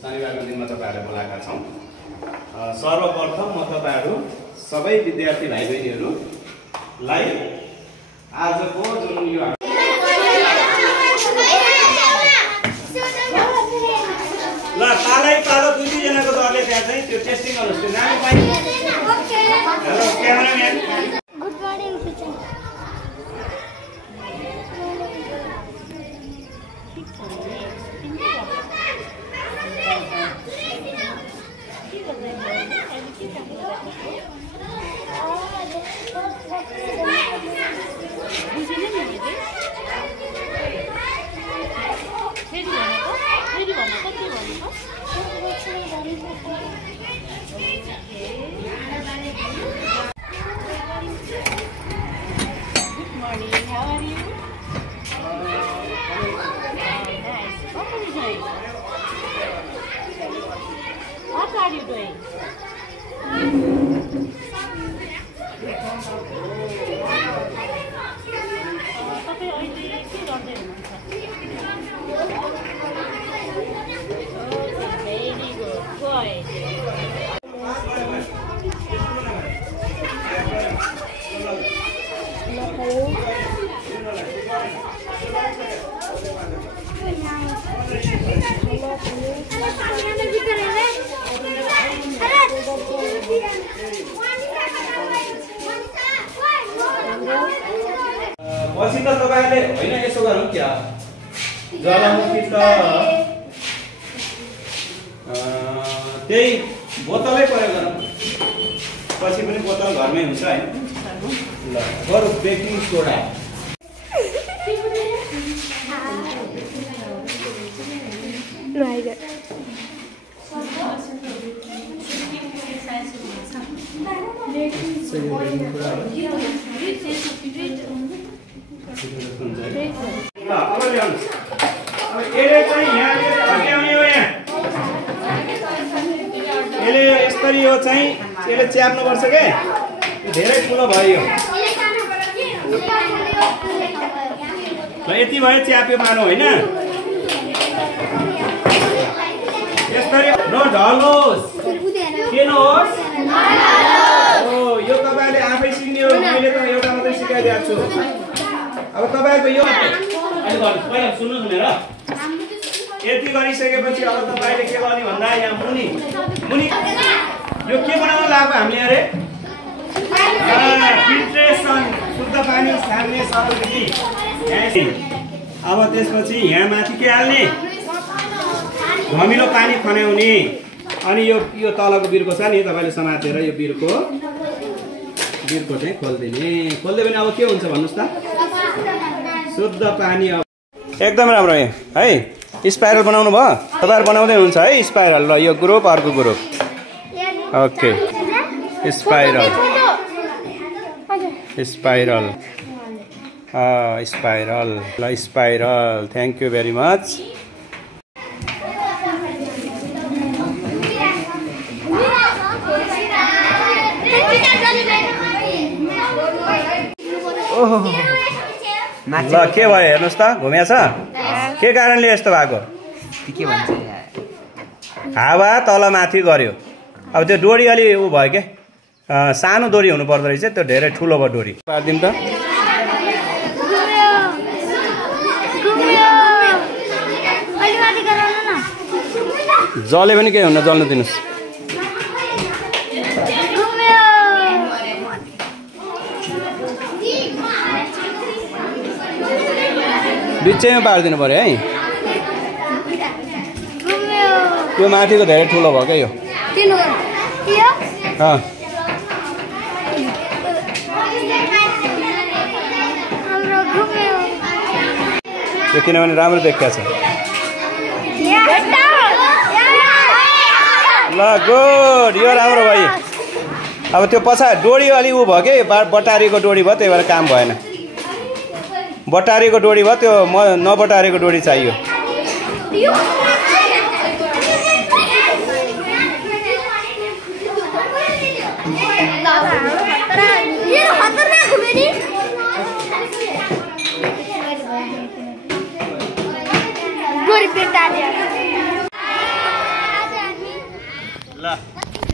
शनिबारको दिनमा तपाईहरुलाई बोलाएका छौं। सर्वप्रथम म तपाईहरु सबै विद्यार्थी भाइ बहिनीहरुलाई आजको जुन यो ल तालै पालो दुई जनाको दरले त्यहाँ चाहिँ त्यो टेस्टिङ गर्नुस्। त्यो नाम पाइ okay hello cameraman good morning teacher. पछि त तपाईहरुले हैन यसो गरौँ क्या ज्वालामुखी त त्यही बोतलै प्रयोग गरौँ। पछि पनि बोतल घरमै हुन्छ हैन। ल बरु बेकिङ सोडा यसरी यो चाहिँ यसले च्याप्नु पर्छ के धेरै ठुलो भयो। ल यति भयो च्याप्यो मानौ हैन। यसरी नढलोस् के नहोस्। ओ यो तपाईले आफै सिक्ने हो। मैले त एउटा मात्रै सिकाइदिएको छु। अब तपाईहरुको यो अहिले गर्नु पहिला सुन्नुस् न र। यति गरिसकेपछि अब तपाईले के गर्ने भन्दा यहाँ मुनि यो के बनाउन लाग्यो हामीले अरे फिल्ट्रेसन शुद्ध पानी छान्ने सरल विधि। अब त्यसपछि यहाँ माथि के हाल्ने धमिलो पानी खन्याउने। अनि यो तलको बिर्को छ नि तपाईले समातेर यो बिर्को चाहिँ खोल्दिने। खोल्दै पनि अब के हुन्छ भन्नुस् त शुद्ध पानी। अब एकदम राम्रो है। स्पाइरल बनाउनु भयो तपाईहरु बनाउँदै हुन्छ है स्पाइरल। ल यो ग्रुप अर्को group okay spiral spiral spiral ल spiral. Thank you very much. ल के भयो हेर्नुस् त घुम्या छ के कारणले यस्तो भएको के भन्छ हावा तल माथि गर्यो। अब त्यो डोरी अलि उ भयो के सानो डोरी हुनु पर्दो रहेछ। त्यो धेरै ठुलो भयो डोरी पार्दिम त। जले पनि केही हुन्न जल्नु दिनुस्। बिचैमा पारिदिनु पर्यो है। त्यो माथिको धेरै ठुलो भयो क्या यो यो किनभने राम्रो देखिया छ। ल गुड यो राम्रो भयो। अब त्यो पछाडि डोरी अलि उ भयो कि बटारीको डोरी भयो त्यही भएर काम भएन। बटारीको डोरी भयो त्यो नबटारेको डोरी चाहियो। गोरी पेटा दिया ल